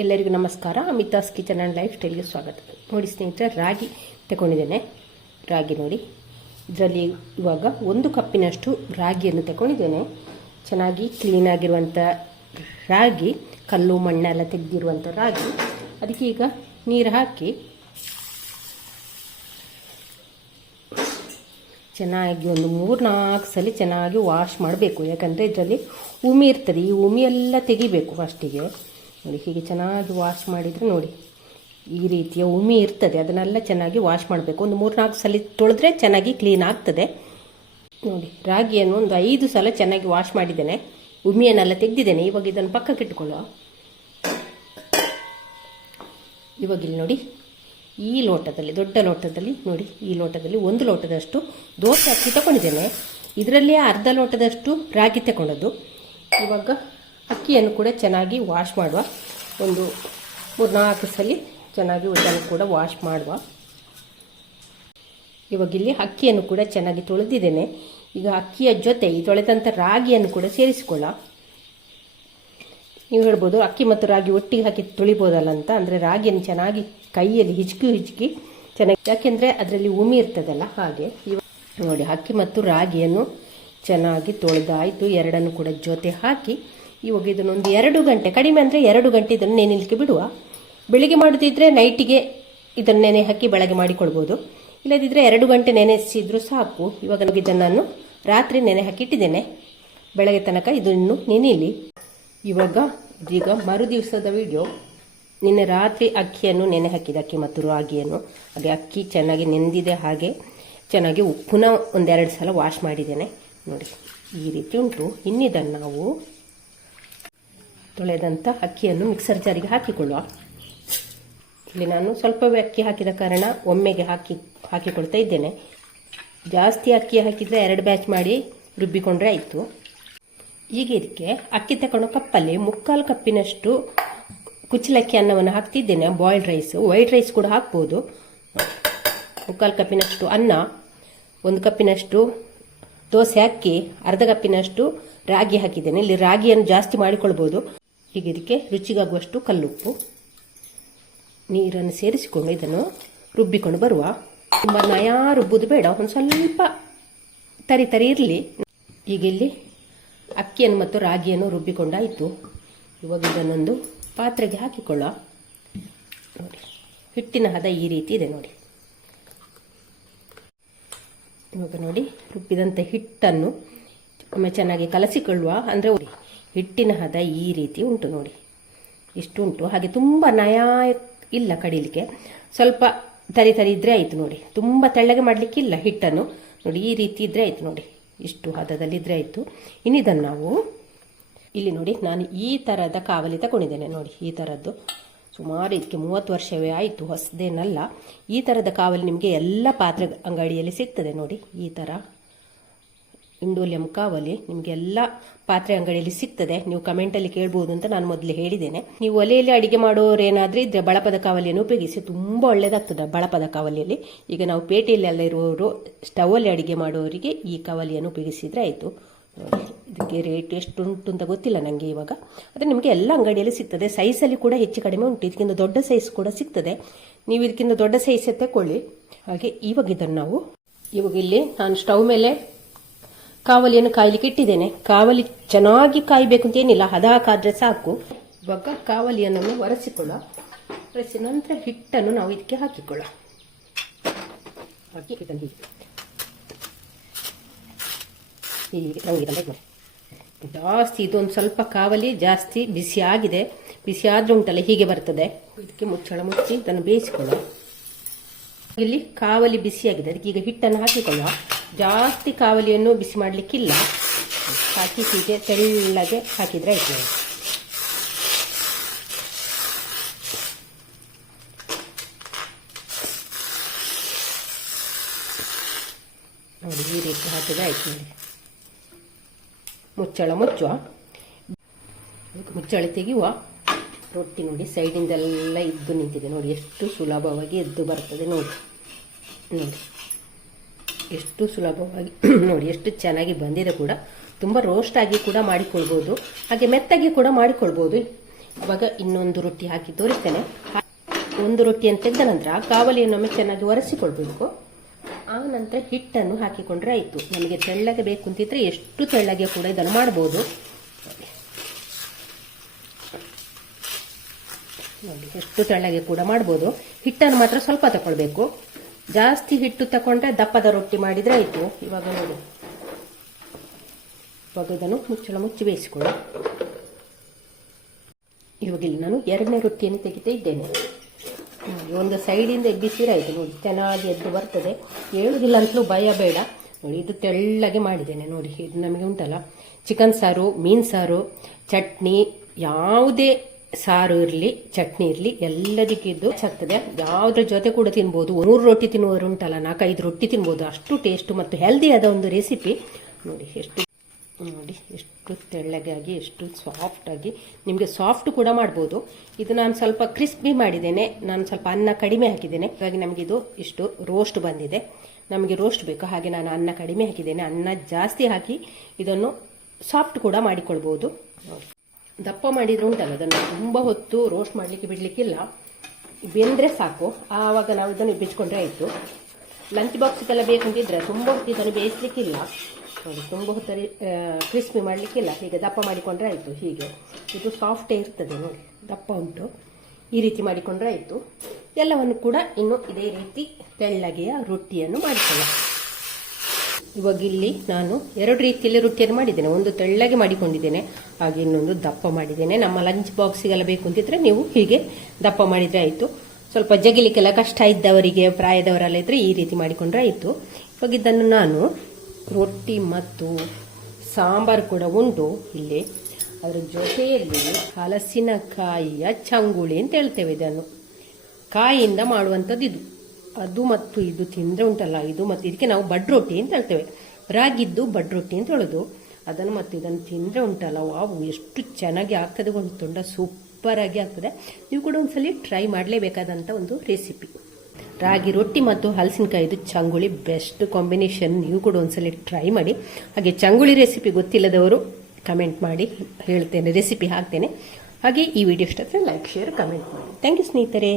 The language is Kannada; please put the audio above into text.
ಎಲ್ಲರಿಗೂ ನಮಸ್ಕಾರ. ಅಮಿತಾಸ್ ಕಿಚನ್ ಆ್ಯಂಡ್ ಲೈಫ್ ಸ್ಟೈಲ್ಗೆ ಸ್ವಾಗತ. ನೋಡಿ ಸ್ನೇಹಿತರೆ, ರಾಗಿ ತಗೊಂಡಿದ್ದೇನೆ. ರಾಗಿ ನೋಡಿ, ಇದರಲ್ಲಿ ಇವಾಗ 1 ಕಪ್ಪಿನಷ್ಟು ರಾಗಿಯನ್ನು ತಗೊಂಡಿದ್ದೇನೆ. ಚೆನ್ನಾಗಿ ಕ್ಲೀನಾಗಿರುವಂಥ ರಾಗಿ, ಕಲ್ಲು ಮಣ್ಣೆಲ್ಲ ತೆಗೆದಿರುವಂಥ ರಾಗಿ. ಅದಕ್ಕೆ ಈಗ ನೀರು ಹಾಕಿ ಚೆನ್ನಾಗಿ ಒಂದು 3-4 ಸಲ ಚೆನ್ನಾಗಿ ವಾಶ್ ಮಾಡಬೇಕು. ಯಾಕಂದರೆ ಇದರಲ್ಲಿ ಉಮಿ ಇರ್ತದೆ, ಈ ಉಮಿ ಎಲ್ಲ ತೆಗಿಬೇಕು ಫಸ್ಟಿಗೆ. ನೋಡಿ, ಹೀಗೆ ಚೆನ್ನಾಗಿ ವಾಶ್ ಮಾಡಿದರೆ ನೋಡಿ ಈ ರೀತಿಯ ಉಮಿ ಇರ್ತದೆ, ಅದನ್ನೆಲ್ಲ ಚೆನ್ನಾಗಿ ವಾಶ್ ಮಾಡಬೇಕು. ಒಂದು 3-4 ಸಲ ತೊಳೆದ್ರೆ ಚೆನ್ನಾಗಿ ಕ್ಲೀನ್ ಆಗ್ತದೆ. ನೋಡಿ, ರಾಗಿಯನ್ನು ಒಂದು 5 ಸಲ ಚೆನ್ನಾಗಿ ವಾಶ್ ಮಾಡಿದ್ದೇನೆ, ಉಮಿಯನ್ನೆಲ್ಲ ತೆಗೆದಿದ್ದೇನೆ. ಇವಾಗ ಇದನ್ನು ಪಕ್ಕಕ್ಕೆ ಇಟ್ಕೊಳ್ಳುವ. ಇವಾಗ ಇಲ್ಲಿ ನೋಡಿ, ಈ ಲೋಟದಲ್ಲಿ, ದೊಡ್ಡ ಲೋಟದಲ್ಲಿ ನೋಡಿ, ಈ ಲೋಟದಲ್ಲಿ 1 ಲೋಟದಷ್ಟು ದೋಸೆ ಅಕ್ಕಿ ತಗೊಂಡಿದ್ದೇನೆ. ಇದರಲ್ಲಿ ಅರ್ಧ ಲೋಟದಷ್ಟು ರಾಗಿ ತಗೊಂಡದ್ದು. ಇವಾಗ ಅಕ್ಕಿಯನ್ನು ಕೂಡ ಚೆನ್ನಾಗಿ ವಾಶ್ ಮಾಡುವ. ಒಂದು 3-4 ಸಲ ಚೆನ್ನಾಗಿ ಇದನ್ನು ಕೂಡ ವಾಶ್ ಮಾಡುವ. ಇವಾಗ ಇಲ್ಲಿ ಅಕ್ಕಿಯನ್ನು ಕೂಡ ಚೆನ್ನಾಗಿ ತೊಳೆದಿದ್ದೇನೆ. ಈಗ ಅಕ್ಕಿಯ ಜೊತೆ ಈ ತೊಳೆದಂಥ ರಾಗಿಯನ್ನು ಕೂಡ ಸೇರಿಸಿಕೊಳ್ಳ. ನೀವು ಹೇಳ್ಬೋದು ಅಕ್ಕಿ ಮತ್ತು ರಾಗಿ ಒಟ್ಟಿಗೆ ಹಾಕಿ ತೊಳಿಬೋದಲ್ಲ ಅಂತ. ಅಂದರೆ ರಾಗಿಯನ್ನು ಚೆನ್ನಾಗಿ ಕೈಯಲ್ಲಿ ಹಿಚ್ಕಿ ಚೆನ್ನಾಗಿ, ಯಾಕೆಂದರೆ ಅದರಲ್ಲಿ ಉಮಿ ಇರ್ತದಲ್ಲ, ಹಾಗೆ. ನೋಡಿ, ಅಕ್ಕಿ ಮತ್ತು ರಾಗಿಯನ್ನು ಚೆನ್ನಾಗಿ ತೊಳೆದಾಯಿತು. ಎರಡನ್ನು ಕೂಡ ಜೊತೆ ಹಾಕಿ ಇವಾಗ ಇದನ್ನೊಂದು 2 ಗಂಟೆ, ಕಡಿಮೆ ಅಂದರೆ 2 ಗಂಟೆ ಇದನ್ನು ನೆನೆಲಿಕ್ಕೆ ಬಿಡುವ. ಬೆಳಿಗ್ಗೆ ಮಾಡೋದಿದ್ರೆ ನೈಟಿಗೆ ಇದನ್ನು ನೆನೆ ಹಾಕಿ ಬೆಳಗ್ಗೆ ಮಾಡಿಕೊಳ್ಬೋದು. ಇಲ್ಲದಿದ್ದರೆ 2 ಗಂಟೆ ನೆನೆಸಿದ್ರು ಸಾಕು. ಇವಾಗ ಇದನ್ನು ನಾನು ರಾತ್ರಿ ನೆನೆ ಹಾಕಿಟ್ಟಿದ್ದೇನೆ. ಬೆಳಗ್ಗೆ ತನಕ ಇದು ಇನ್ನು ನೆನೆಯಲಿ. ಈಗ ಮರು ದಿವಸದ ವಿಡಿಯೋ. ನಿನ್ನೆ ರಾತ್ರಿ ಅಕ್ಕಿಯನ್ನು ನೆನೆ ಹಾಕಿದೆ, ಅಕ್ಕಿ ಮತ್ತು ರಾಗಿಯನ್ನು. ಹಾಗೆ ಅಕ್ಕಿ ಚೆನ್ನಾಗಿ ನೆಂದಿದೆ. ಹಾಗೆ ಚೆನ್ನಾಗಿ ಪುನಃ 1-2 ಸಲ ವಾಶ್ ಮಾಡಿದ್ದೇನೆ. ನೋಡಿ, ಈ ರೀತಿ ಉಂಟು. ಇನ್ನಿದನ್ನು ನಾವು ತೊಳೆದಂಥ ಅಕ್ಕಿಯನ್ನು ಮಿಕ್ಸರ್ ಜಾರಿಗೆ ಹಾಕಿಕೊಳ್ಳುವ. ಇಲ್ಲಿ ನಾನು ಸ್ವಲ್ಪವೇ ಅಕ್ಕಿ ಹಾಕಿದ ಕಾರಣ ಒಮ್ಮೆಗೆ ಹಾಕಿಕೊಳ್ತಾ ಇದ್ದೇನೆ. ಜಾಸ್ತಿ ಅಕ್ಕಿ ಹಾಕಿದರೆ 2 ಬ್ಯಾಚ್ ಮಾಡಿ ರುಬ್ಬಿಕೊಂಡ್ರೆ ಆಯಿತು. ಈಗ ಇದಕ್ಕೆ ಅಕ್ಕಿ ತಗೊಂಡು ಕಪ್ಪಲ್ಲಿ 3/4 ಕಪ್ಪಿನಷ್ಟು ಕುಚ್ಚಲಕ್ಕಿ ಅನ್ನವನ್ನು ಹಾಕ್ತಿದ್ದೇನೆ. ಬಾಯ್ಲ್ಡ್ ರೈಸ್, ವೈಟ್ ರೈಸ್ ಕೂಡ ಹಾಕ್ಬೋದು. 3/4 ಕಪ್ಪಿನಷ್ಟು ಅನ್ನ, 1 ಕಪ್ಪಿನಷ್ಟು ದೋಸೆ ಅಕ್ಕಿ, ಅರ್ಧ ಕಪ್ಪಿನಷ್ಟು ರಾಗಿ ಹಾಕಿದ್ದೇನೆ. ಇಲ್ಲಿ ರಾಗಿಯನ್ನು ಜಾಸ್ತಿ ಮಾಡಿಕೊಳ್ಬೋದು. ಈಗ ಇದಕ್ಕೆ ರುಚಿಗಾಗುವಷ್ಟು ಕಲ್ಲುಪ್ಪು, ನೀರನ್ನು ಸೇರಿಸಿಕೊಂಡು ಇದನ್ನು ರುಬ್ಬಿಕೊಂಡು ಬರುವ. ತುಂಬ ನಯ ರುಬ್ಬುದು ಬೇಡ, ಒಂದು ಸ್ವಲ್ಪ ತರಿ ಇರಲಿ. ಈಗ ಇಲ್ಲಿ ಅಕ್ಕಿಯನ್ನು ಮತ್ತು ರಾಗಿಯನ್ನು ರುಬ್ಬಿಕೊಂಡಾಯಿತು. ಇವಾಗ ಇದನ್ನೊಂದು ಪಾತ್ರೆಗೆ ಹಾಕಿಕೊಳ್ಳ. ನೋಡಿ, ಹಿಟ್ಟಿನ ಹದ ಈ ರೀತಿ ಇದೆ ನೋಡಿ. ಇವಾಗ ನೋಡಿ, ರುಬ್ಬಿದಂಥ ಹಿಟ್ಟನ್ನು ಒಮ್ಮೆ ಚೆನ್ನಾಗಿ ಕಲಸಿಕೊಳ್ಳುವ. ಅಂದರೆ ಹಿಟ್ಟಿನ ಹದ ಈ ರೀತಿ ಉಂಟು ನೋಡಿ, ಇಷ್ಟು ಉಂಟು. ಹಾಗೆ ತುಂಬ ನಯ ಇಲ್ಲ ಕಡಿಲಿಕ್ಕೆ, ಸ್ವಲ್ಪ ತರಿ ಇದ್ರೆ ಆಯಿತು. ನೋಡಿ, ತುಂಬ ತೆಳ್ಳಗೆ ಮಾಡಲಿಕ್ಕಿಲ್ಲ ಹಿಟ್ಟನ್ನು. ನೋಡಿ, ಈ ರೀತಿ ಇದ್ರೆ ಆಯಿತು. ನೋಡಿ, ಇಷ್ಟು ಹದದಲ್ಲಿ ಇದ್ರೆ ಆಯಿತು. ಇನ್ನಿದನ್ನು ನಾವು ಇಲ್ಲಿ ನೋಡಿ, ನಾನು ಈ ಥರದ ಕಾವಲಿ ತಗೊಂಡಿದ್ದೇನೆ. ನೋಡಿ, ಈ ಥರದ್ದು ಸುಮಾರು ಇದಕ್ಕೆ 30 ವರ್ಷವೇ ಆಯಿತು, ಹೊಸದೇನಲ್ಲ. ಈ ಥರದ ಕಾವಲಿ ನಿಮಗೆ ಎಲ್ಲ ಪಾತ್ರೆ ಅಂಗಡಿಯಲ್ಲಿ ಸಿಗ್ತದೆ. ನೋಡಿ, ಈ ಥರ ಇಂಡೋಲಿಯಂ ಕಾವಲಿ ನಿಮಗೆ ಎಲ್ಲ ಪಾತ್ರೆ ಅಂಗಡಿಯಲ್ಲಿ ಸಿಗ್ತದೆ. ನೀವು ಕಮೆಂಟಲ್ಲಿ ಕೇಳ್ಬೋದು ಅಂತ ನಾನು ಮೊದಲೇ ಹೇಳಿದ್ದೇನೆ. ನೀವು ಒಲೆಯಲ್ಲಿ ಅಡಿಗೆ ಮಾಡೋರೇನಾದರೆ ಇದ್ರೆ ಬಳಪದ ಕಾವಲಿಯನ್ನು ಉಪಯೋಗಿಸಿ, ತುಂಬ ಒಳ್ಳೆಯದಾಗ್ತದೆ ಬಳಪದ ಕಾವಲಿಯಲ್ಲಿ. ಈಗ ನಾವು ಪೇಟೆಯಲ್ಲೆಲ್ಲ ಇರುವವರು, ಸ್ಟವಲ್ಲಿ ಅಡಿಗೆ ಮಾಡೋರಿಗೆ ಈ ಕಾವಲಿಯನ್ನು ಉಪಯೋಗಿಸಿದರೆ ಆಯಿತು. ನೋಡಿ, ಇದಕ್ಕೆ ರೇಟ್ ಎಷ್ಟುಂಟು ಅಂತ ಗೊತ್ತಿಲ್ಲ ನನಗೆ ಇವಾಗ. ಆದರೆ ನಿಮಗೆ ಎಲ್ಲ ಅಂಗಡಿಯಲ್ಲಿ ಸಿಗ್ತದೆ. ಸೈಜಲ್ಲಿ ಕೂಡ ಹೆಚ್ಚು ಕಡಿಮೆ ಉಂಟು. ಇದಕ್ಕಿಂತ ದೊಡ್ಡ ಸೈಜ್ ಕೂಡ ಸಿಗ್ತದೆ. ನೀವು ಇದಕ್ಕಿಂತ ದೊಡ್ಡ ಸೈಜ್ ತಗೊಳ್ಳಿ. ಹಾಗೆ ಇವಾಗ ಇದನ್ನು ಇವಾಗ ಇಲ್ಲಿ ನಾನು ಸ್ಟವ್ ಮೇಲೆ ಕಾವಲಿಯನ್ನು ಕಾಯಲಿಕ್ಕೆ ಇಟ್ಟಿದ್ದೇನೆ. ಕಾವಲಿ ಚೆನ್ನಾಗಿ ಕಾಯಬೇಕು ಅಂತ ಏನಿಲ್ಲ, ಹದ ಕಾದ್ರೆ ಸಾಕು. ಇವಾಗ ಕಾವಲಿಯನ್ನು ಒರೆಸಿಕೊಳ್ಳ. ಒರೆಸಿ ನಂತರ ಹಿಟ್ಟನ್ನು ನಾವು ಇದಕ್ಕೆ ಹಾಕಿಕೊಳ್ಳ. ಹಾಕಿ ಇದನ್ನು ಹೀಗೆ ಜಾಸ್ತಿ ಇದೊಂದು ಸ್ವಲ್ಪ ಕಾವಲಿ ಜಾಸ್ತಿ ಬಿಸಿ ಆಗಿದೆ. ಬಿಸಿ ಆದ್ರೆ ಉಂಟಲ್ಲ ಹೀಗೆ ಬರ್ತದೆ. ಇದಕ್ಕೆ ಮುಚ್ಚಳ ಮುಚ್ಚಿ ಇದನ್ನು ಬೇಯಿಸಿಕೊಳ್ಳುವ. ಇಲ್ಲಿ ಕಾವಲಿ ಬಿಸಿಯಾಗಿದೆ, ಅದಕ್ಕೆ ಈಗ ಹಿಟ್ಟನ್ನು ಹಾಕಿಕೊಳ್ಳುವ. ಜಾಸ್ತಿ ಕಾವಲಿಯನ್ನು ಬಿಸಿ ಮಾಡಲಿಕ್ಕಿಲ್ಲ. ಹಾಕಿ ಹೀಗೆ ತೆಳ್ಳಗೆ ಹಾಕಿದರೆ ಆಯ್ತು. ನೋಡಿ, ಈ ರೀತಿ ಹಾಕಿದ್ರೆ ಆಯ್ತು. ನೋಡಿ, ಮುಚ್ಚಳ ಮುಚ್ಚುವ. ಮುಚ್ಚಳ ತೆಗೆಯುವ. ರೊಟ್ಟಿ ನೋಡಿ ಸೈಡಿಂದೆಲ್ಲ ಎದ್ದು ನಿಂತಿದೆ. ನೋಡಿ, ಎಷ್ಟು ಸುಲಭವಾಗಿ ಎದ್ದು ಬರ್ತದೆ. ನೋಡಿ ಎಷ್ಟು ಸುಲಭವಾಗಿ, ನೋಡಿ ಎಷ್ಟು ಚೆನ್ನಾಗಿ ಬಂದಿದೆ ಕೂಡ. ತುಂಬ ರೋಸ್ಟ್ ಆಗಿ ಕೂಡ ಮಾಡಿಕೊಳ್ಬೋದು, ಹಾಗೆ ಮೆತ್ತಾಗಿ ಕೂಡ ಮಾಡಿಕೊಳ್ಬೋದು. ಇವಾಗ ಇನ್ನೊಂದು ರೊಟ್ಟಿ ಹಾಕಿ ತೋರಿಸ್ತೇನೆ. ಒಂದು ರೊಟ್ಟಿಯನ್ನು ತೆಗೆದ ನಂತರ ಕಾವಲಿಯನ್ನೊಮ್ಮೆ ಚೆನ್ನಾಗಿ ಒರೆಸಿಕೊಳ್ಬೇಕು. ಆ ನಂತರ ಹಿಟ್ಟನ್ನು ಹಾಕಿಕೊಂಡ್ರೆ ಆಯಿತು. ನಮಗೆ ತೆಳ್ಳಗೆ ಬೇಕು ಅಂತಿದ್ರೆ ಎಷ್ಟು ತೆಳ್ಳಗೆ ಕೂಡ ಇದನ್ನು ಮಾಡ್ಬೋದು. ನೋಡಿ ಎಷ್ಟು ತೆಳ್ಳಗೆ ಕೂಡ ಮಾಡ್ಬೋದು. ಹಿಟ್ಟನ್ನು ಮಾತ್ರ ಸ್ವಲ್ಪ ತಗೊಳ್ಬೇಕು. ಜಾಸ್ತಿ ಹಿಟ್ಟು ತಗೊಂಡ್ರೆ ದಪ್ಪದ ರೊಟ್ಟಿ ಮಾಡಿದ್ರೆ ಆಯಿತು. ಇವಾಗ ನೋಡಿ, ಇವಾಗ ಇದನ್ನು ಮುಚ್ಚಿ ಬೇಯಿಸಿಕೊಳ್ಳಿ. ಇವಾಗ ಇಲ್ಲಿ ನಾನು ಎರಡನೇ ರೊಟ್ಟಿಯನ್ನು ತೆಗಿತಾ ಇದ್ದೇನೆ. ಒಂದು ಸೈಡಿಂದ ಎಬ್ಬಿಸಿರಾಯಿತು ನೋಡಿ, ಚೆನ್ನಾಗಿ ಎದ್ದು ಬರ್ತದೆ. ಏಳುದಿಲ್ಲ ಅಂತಲೂ ಭಯ ಬೇಡ. ನೋಡಿ ಇದು ತೆಳ್ಳಗೆ ಮಾಡಿದ್ದೇನೆ ನೋಡಿ. ಇದು ನಮಗೆ ಉಂಟಲ್ಲ, ಚಿಕನ್ ಸಾರು, ಮೀನು ಸಾರು, ಚಟ್ನಿ, ಯಾವುದೇ ಸಾರು ಇರಲಿ, ಚಟ್ನಿ ಇರಲಿ, ಎಲ್ಲದಕ್ಕಿದ್ದು ಆಗ್ತದೆ. ಯಾವುದ್ರ ಜೊತೆ ಕೂಡ ತಿನ್ಬೋದು. 3 ರೊಟ್ಟಿ ತಿನ್ನುವವರು ಉಂಟಲ್ಲ, 4-5 ರೊಟ್ಟಿ ತಿನ್ಬೋದು. ಅಷ್ಟು ಟೇಸ್ಟ್ ಮತ್ತು ಹೆಲ್ದಿ ಆದ ಒಂದು ರೆಸಿಪಿ. ನೋಡಿ ಎಷ್ಟು ತೆಳ್ಳಗಾಗಿ, ಎಷ್ಟು ಸಾಫ್ಟಾಗಿ. ನಿಮಗೆ ಸಾಫ್ಟ್ ಕೂಡ ಮಾಡ್ಬೋದು. ಇದು ನಾನು ಸ್ವಲ್ಪ ಕ್ರಿಸ್ಪಿ ಮಾಡಿದ್ದೇನೆ. ನಾನು ಸ್ವಲ್ಪ ಅನ್ನ ಕಡಿಮೆ ಹಾಕಿದ್ದೇನೆ. ಹಾಗಾಗಿ ನಮಗಿದು ಇಷ್ಟು ರೋಸ್ಟ್ ಬಂದಿದೆ. ನಮಗೆ ರೋಸ್ಟ್ ಬೇಕು, ಹಾಗೆ ನಾನು ಅನ್ನ ಕಡಿಮೆ ಹಾಕಿದ್ದೇನೆ. ಅನ್ನ ಜಾಸ್ತಿ ಹಾಕಿ ಇದನ್ನು ಸಾಫ್ಟ್ ಕೂಡ ಮಾಡಿಕೊಳ್ಬೋದು. ದಪ್ಪ ಮಾಡಿದ್ರೆ ಉಂಟಲ್ಲ, ಅದನ್ನು ತುಂಬ ಹೊತ್ತು ರೋಸ್ಟ್ ಮಾಡಲಿಕ್ಕೆ ಬಿಡಲಿಕ್ಕಿಲ್ಲ. ಬೆಂದರೆ ಸಾಕು. ಆವಾಗ ನಾವು ಇದನ್ನು ಬಿಚ್ಕೊಂಡ್ರೆ ಆಯಿತು. ಲಂಚ್ ಬಾಕ್ಸ್ಗೆಲ್ಲ ಬೇಕಂತಿದ್ರೆ ತುಂಬ ಹೊತ್ತು ಇದನ್ನು ಬೇಯಿಸ್ಲಿಕ್ಕಿಲ್ಲ. ನೋಡಿ, ತುಂಬ ಹೊತ್ತಲ್ಲಿ ಕ್ರಿಸ್ಪಿ ಮಾಡಲಿಕ್ಕಿಲ್ಲ. ಹೀಗೆ ದಪ್ಪ ಮಾಡಿಕೊಂಡ್ರೆ ಆಯಿತು. ಹೀಗೆ ಇದು ಸಾಫ್ಟೇ ಇರ್ತದೆ ನೋಡಿ, ದಪ್ಪ ಉಂಟು. ಈ ರೀತಿ ಮಾಡಿಕೊಂಡ್ರೆ ಆಯಿತು. ಎಲ್ಲವನ್ನು ಕೂಡ ಇನ್ನು ಇದೇ ರೀತಿ ತೆಳ್ಳಗೆಯ ರೊಟ್ಟಿಯನ್ನು ಮಾಡಿಕೊಳ್ಳ. ಇವಾಗ ಇಲ್ಲಿ ನಾನು 2 ರೀತಿಯಲ್ಲಿ ರೊಟ್ಟಿಯನ್ನು ಮಾಡಿದ್ದೇನೆ. ಒಂದು ತೆಳ್ಳಗೆ ಮಾಡಿಕೊಂಡಿದ್ದೇನೆ, ಹಾಗೆ ಇನ್ನೊಂದು ದಪ್ಪ ಮಾಡಿದ್ದೇನೆ. ನಮ್ಮ ಲಂಚ್ ಬಾಕ್ಸಿಗೆಲ್ಲ ಬೇಕು ಅಂತಿದ್ರೆ ನೀವು ಹೀಗೆ ದಪ್ಪ ಮಾಡಿದರೆ ಆಯಿತು. ಸ್ವಲ್ಪ ಜಗಿಲಿಕ್ಕೆಲ್ಲ ಕಷ್ಟ ಇದ್ದವರಿಗೆ, ಪ್ರಾಯದವರೆಲ್ಲ ಇದ್ದರೆ ಈ ರೀತಿ ಮಾಡಿಕೊಂಡ್ರೆ ಆಯಿತು. ಇವಾಗ ಇದನ್ನು ನಾನು ರೊಟ್ಟಿ ಮತ್ತು ಸಾಂಬಾರು ಕೂಡ ಉಂಟು ಇಲ್ಲಿ. ಅದರ ಜೊತೆಯಲ್ಲಿ ಹಲಸಿನಕಾಯಿಯ ಚಂಗುಳಿ ಅಂತ ಹೇಳ್ತೇವೆ. ಇದನ್ನು ಕಾಯಿಯಿಂದ ಮಾಡುವಂಥದ್ದು ಇದು. ಅದು ಮತ್ತು ಇದು ತಿಂದರೆ ಉಂಟಲ್ಲ, ಇದು ಮತ್ತು ಇದಕ್ಕೆ ನಾವು ಬಡ್ ರೊಟ್ಟಿ ಅಂತ ಹೇಳ್ತೇವೆ. ರಾಗಿದ್ದು ಬಡ್ ರೊಟ್ಟಿ ಅಂತ ಹೇಳೋದು. ಅದನ್ನು ಮತ್ತು ಇದನ್ನು ತಿಂದರೆ ಉಂಟಲ್ಲ, ವಾವು ಎಷ್ಟು ಚೆನ್ನಾಗಿ ಆಗ್ತದೆ ಗೊತ್ತುಂಟ. ಸೂಪರಾಗಿ ಆಗ್ತದೆ. ನೀವು ಕೂಡ ಒಂದ್ಸಲಿ ಟ್ರೈ ಮಾಡಲೇಬೇಕಾದಂಥ ಒಂದು ರೆಸಿಪಿ. ರಾಗಿ ರೊಟ್ಟಿ ಮತ್ತು ಹಲಸಿನಕಾಯಿದು ಚಂಗುಳಿ ಬೆಸ್ಟ್ ಕಾಂಬಿನೇಷನ್. ನೀವು ಕೂಡ ಒಂದ್ಸಲಿ ಟ್ರೈ ಮಾಡಿ. ಹಾಗೆ ಚಂಗುಳಿ ರೆಸಿಪಿ ಗೊತ್ತಿಲ್ಲದವರು ಕಮೆಂಟ್ ಮಾಡಿ, ಹೇಳ್ತೇನೆ, ರೆಸಿಪಿ ಹಾಕ್ತೇನೆ. ಹಾಗೆ ಈ ವಿಡಿಯೋ ಇಷ್ಟ ಆದರೆ ಲೈಕ್, ಶೇರ್, ಕಮೆಂಟ್ ಮಾಡಿ. ಥ್ಯಾಂಕ್ ಯು ಸ್ನೇಹಿತರೆ.